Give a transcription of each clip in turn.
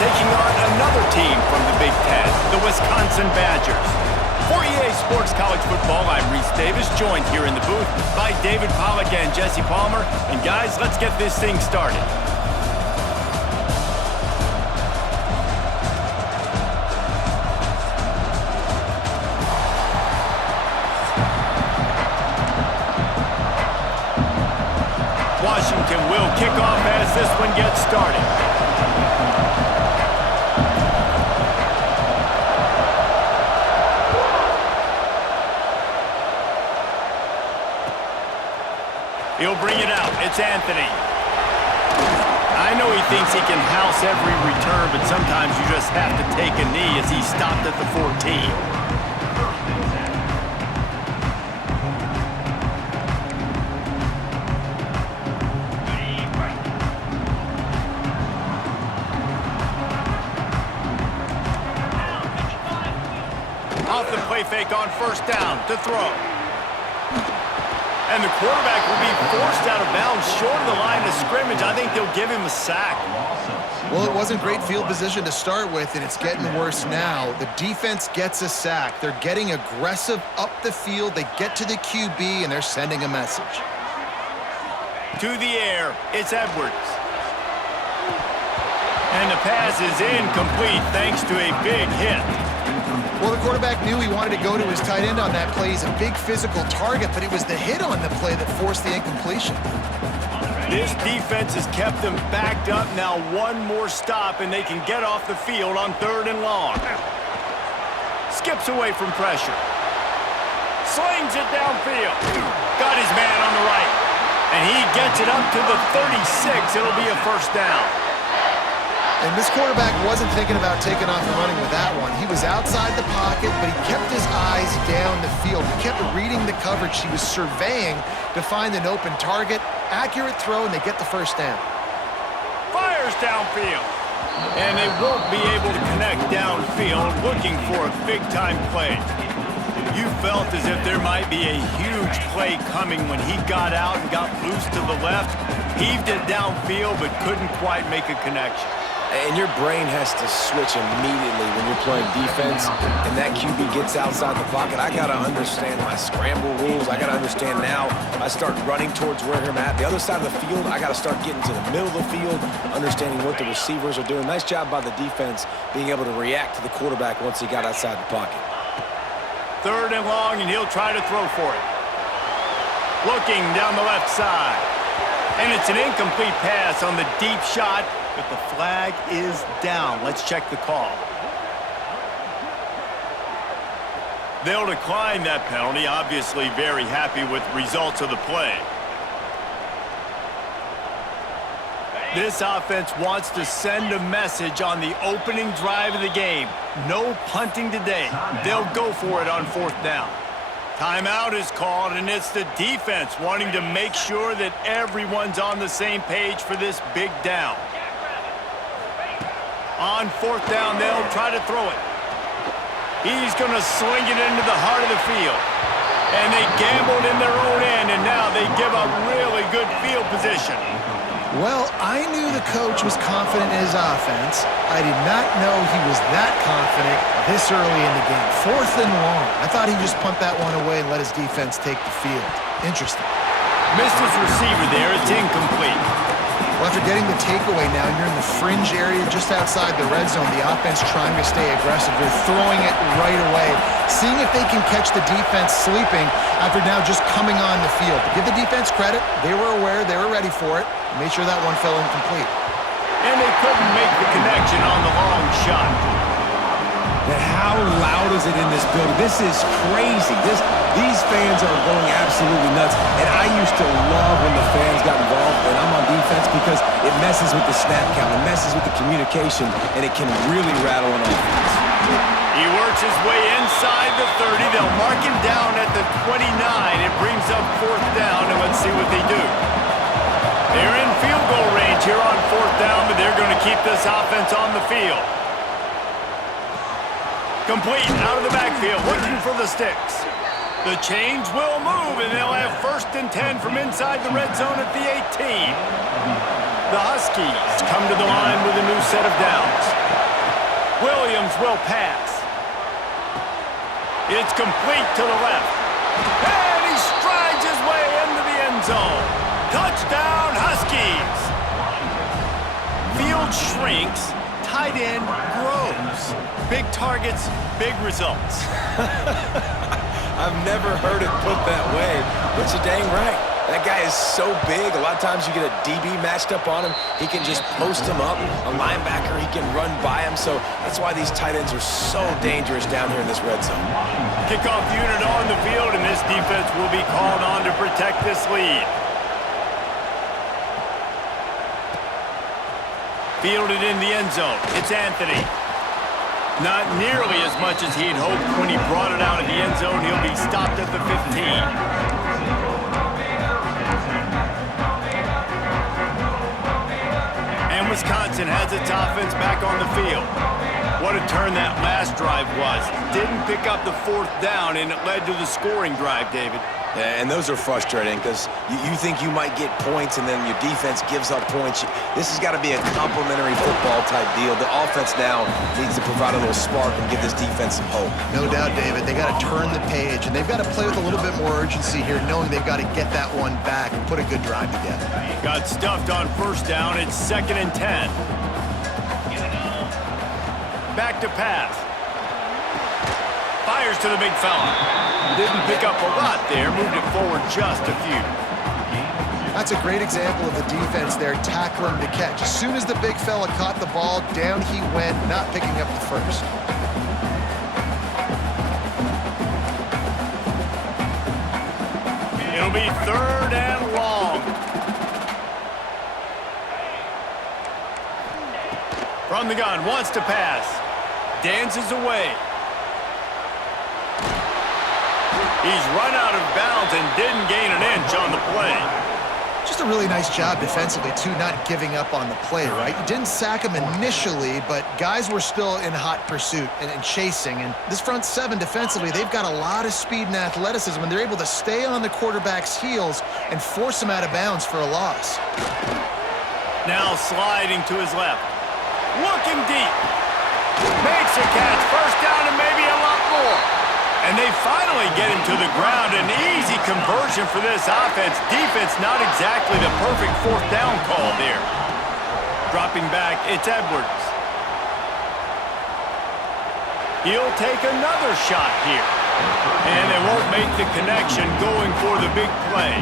taking on another team from the Big Ten, the Wisconsin Badgers. For EA Sports College Football, I'm Reese Davis, joined here in the booth by David Pollack and Jesse Palmer. And guys, let's get this thing started. Washington will kick off as this one gets started. He'll bring it out. It's Anthony. I know he thinks he can house every return, but sometimes you just have to take a knee as he stopped at the 14. Off the play fake on first down to throw. And the quarterback will be forced out of bounds short of the line of scrimmage. I think they'll give him a sack. Well, it wasn't great field position to start with, and it's getting worse now. The defense gets a sack. They're getting aggressive up the field. They get to the QB, and they're sending a message. To the air, it's Edwards. And the pass is incomplete thanks to a big hit. Well, the quarterback knew he wanted to go to his tight end on that play. He's a big physical target, but it was the hit on the play that forced the incompletion. This defense has kept them backed up. Now one more stop, and they can get off the field on 3rd and long. Skips away from pressure. Slings it downfield. Got his man on the right. And he gets it up to the 36. It'll be a first down. And this quarterback wasn't thinking about taking off and running with that one. He was outside the pocket, but he kept his eyes down the field. He kept reading the coverage. He was surveying to find an open target. Accurate throw, and they get the first down. Fires downfield. And they won't be able to connect downfield, looking for a big-time play. You felt as if there might be a huge play coming when he got out and got loose to the left. Heaved it downfield, but couldn't quite make a connection. And your brain has to switch immediately when you're playing defense and that QB gets outside the pocket. I got to understand my scramble rules. I got to understand now I start running towards where I'm at. The other side of the field, I got to start getting to the middle of the field, understanding what the receivers are doing. Nice job by the defense being able to react to the quarterback once he got outside the pocket. 3rd and long, and he'll try to throw for it. Looking down the left side. And it's an incomplete pass on the deep shot, but the flag is down. Let's check the call. They'll decline that penalty, obviously very happy with results of the play. This offense wants to send a message on the opening drive of the game. No punting today. They'll go for it on 4th down. Timeout is called, and it's the defense wanting to make sure that everyone's on the same page for this big down. On 4th down, they'll try to throw it. He's going to sling it into the heart of the field. And they gambled in their own end, and now they give up really good field position. Well, I knew the coach was confident in his offense. I did not know he was that confident this early in the game. 4th and long. I thought he'd just punt that one away and let his defense take the field. Interesting. Missed his receiver there. It's incomplete. Well, after getting the takeaway now, you're in the fringe area just outside the red zone. The offense trying to stay aggressive. They're throwing it right away, seeing if they can catch the defense sleeping after now just coming on the field. But give the defense credit. They were aware. They were ready for it. Made sure that one fell incomplete. And they couldn't make the connection on the long shot. But how loud is it in this building? This is crazy. These fans are going absolutely nuts. And I used to love when the fans got involved and I'm on defense because it messes with the snap count, it messes with the communication, and it can really rattle an offense. He works his way inside the 30. They'll mark him down at the 29. It brings up 4th down, and let's see what they do. They're in field goal range here on 4th down, but they're going to keep this offense on the field. Complete out of the backfield, looking for the sticks. The change will move, and they'll have 1st and 10 from inside the red zone at the 18. The Huskies come to the line with a new set of downs. Jones will pass. It's complete to the left. And he strides his way into the end zone. Touchdown, Huskies! Field shrinks, tight end grows. Big targets, big results. I've never heard it put that way, but you're dang right. That guy is so big. A lot of times you get a DB matched up on him. He can just post him up. A linebacker, he can run by him. So that's why these tight ends are so dangerous down here in this red zone. Kickoff unit on the field, and this defense will be called on to protect this lead. Fielded in the end zone. It's Anthony. Not nearly as much as he'd hoped when he brought it out of the end zone. He'll be stopped at the 15. Wisconsin has its offense back on the field. What a turn that last drive was. Didn't pick up the fourth down, and it led to the scoring drive, David. Yeah, and those are frustrating because you think you might get points and then your defense gives up points. This has got to be a complimentary football type deal. The offense now needs to provide a little spark and give this defense some hope. No doubt, David. They got to turn the page, and they've got to play with a little bit more urgency here, knowing they've got to get that one back and put a good drive together. Got stuffed on first down. It's 2nd and 10. Back to pass. Fires to the big fella. Didn't pick up a lot there. Moved it forward just a few. That's a great example of the defense there tackling the catch. As soon as the big fella caught the ball, down he went, not picking up the first. It'll be 3rd and long. From the gun, wants to pass. Dances away. He's run out of bounds and didn't gain an inch on the play. Just a really nice job defensively, too, not giving up on the play, right? You didn't sack him initially, but guys were still in hot pursuit and chasing. And this front seven defensively, they've got a lot of speed and athleticism, and they're able to stay on the quarterback's heels and force him out of bounds for a loss. Now sliding to his left. Looking deep. Makes a catch. First down and maybe a lot more. And they finally get him to the ground. An easy conversion for this offense. Defense not exactly the perfect fourth down call there. Dropping back, it's Edwards. He'll take another shot here. And they won't make the connection going for the big play.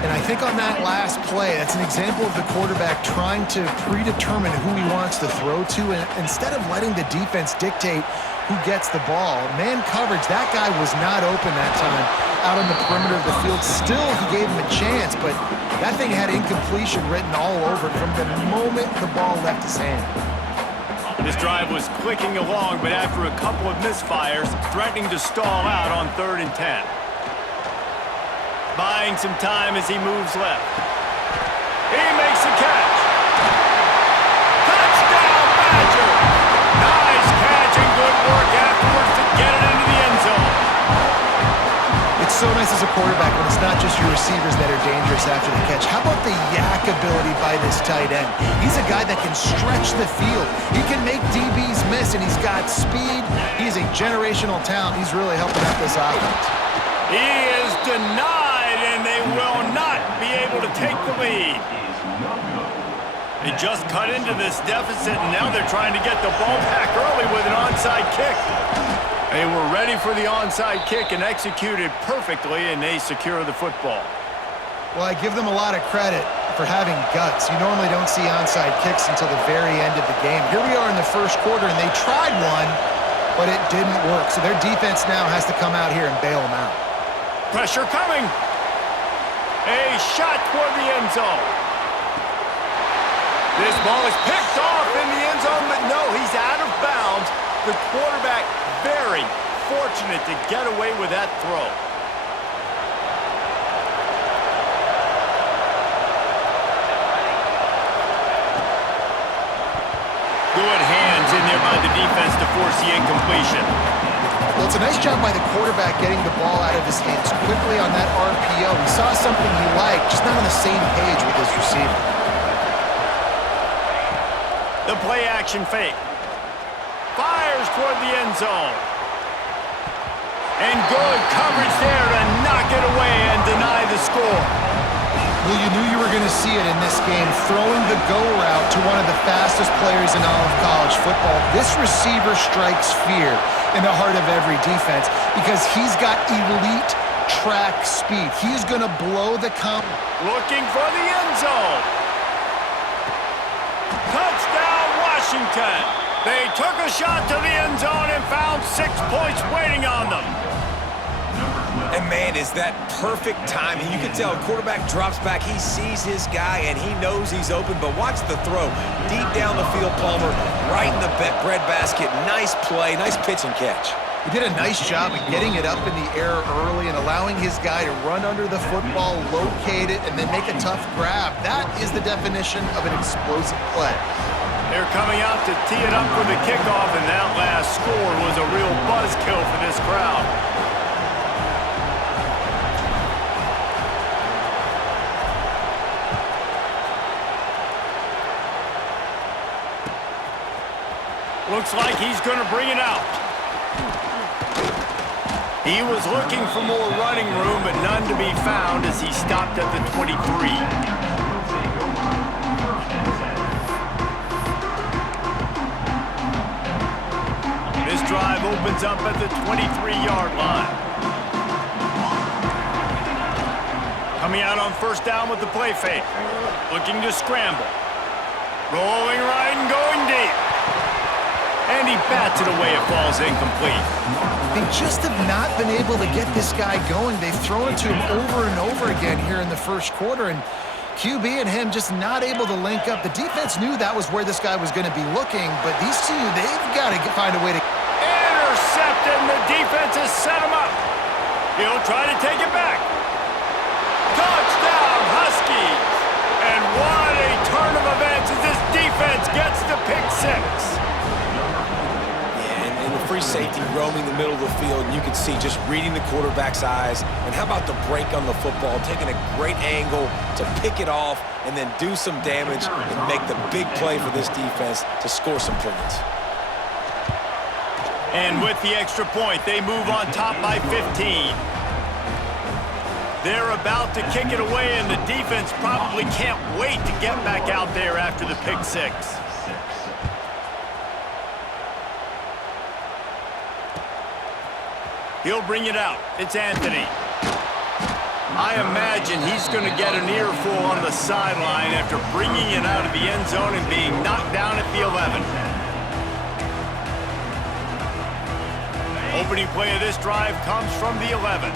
And I think on that last play, that's an example of the quarterback trying to predetermine who he wants to throw to, and instead of letting the defense dictate who gets the ball. Man coverage, that guy was not open that time out on the perimeter of the field. Still, he gave him a chance, but that thing had incompletion written all over it from the moment the ball left his hand. This drive was clicking along, but after a couple of misfires, threatening to stall out on 3rd and 10. Buying some time as he moves left. He makes the catch. Touchdown, Badger! Nice catch and good work afterwards to get it into the end zone. It's so nice as a quarterback when it's not just your receivers that are dangerous after the catch. How about the yak ability by this tight end? He's a guy that can stretch the field. He can make DBs miss, and he's got speed. He's a generational talent. He's really helping out this offense. He is denied, and they will not be able to take the lead. They just cut into this deficit, and now they're trying to get the ball back early with an onside kick. They were ready for the onside kick and executed perfectly, and they secure the football. Well, I give them a lot of credit for having guts. You normally don't see onside kicks until the very end of the game. Here we are in the first quarter, and they tried one, but it didn't work. So their defense now has to come out here and bail them out. Pressure coming. A shot toward the end zone. This ball is picked off in the end zone, but no, he's out of bounds. The quarterback very fortunate to get away with that throw. Good hands in there by the defense to force the incompletion. Well, it's a nice job by the quarterback getting the ball out of his hands quickly on that RPO. He saw something he liked, just not on the same page with his receiver. The play action fake. Fires toward the end zone. And good coverage there to knock it away and deny the score. Well, you knew you were going to see it in this game, throwing the go route to one of the fastest players in all of college football. This receiver strikes fear in the heart of every defense because he's got elite track speed. He's going to blow the count. Looking for the end zone. Touchdown, Washington. They took a shot to the end zone and found 6 points waiting on them. And man, is that perfect timing. You can tell quarterback drops back. He sees his guy, and he knows he's open. But watch the throw. Deep down the field, Palmer, right in the breadbasket. Nice play, nice pitch and catch. He did a nice job of getting it up in the air early and allowing his guy to run under the football, locate it, and then make a tough grab. That is the definition of an explosive play. They're coming out to tee it up for the kickoff, and that last score was a real buzzkill for this crowd. Looks like he's going to bring it out. He was looking for more running room, but none to be found as he stopped at the 23. This drive opens up at the 23-yard line. Coming out on first down with the play fake. Looking to scramble. Rolling right and going deep. And he bats it away. It falls incomplete. They just have not been able to get this guy going. They've thrown it to him over and over again here in the first quarter, and QB and him just not able to link up. The defense knew that was where this guy was going to be looking, but these two, they've got to find a way to... Intercepted, and the defense has set him up. He'll try to take it back. Touchdown, Huskies! And what a turn of events as this defense gets the pick six. And the free safety roaming the middle of the field, and you can see just reading the quarterback's eyes. And how about the break on the football, taking a great angle to pick it off and then do some damage and make the big play for this defense to score some points. And with the extra point, they move on top by 15. They're about to kick it away, and the defense probably can't wait to get back out there after the pick six. He'll bring it out. It's Anthony. I imagine he's going to get an earful on the sideline after bringing it out of the end zone and being knocked down at the 11. Opening play of this drive comes from the 11.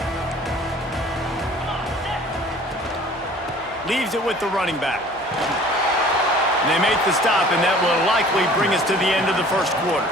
Leaves it with the running back. And they make the stop, and that will likely bring us to the end of the first quarter.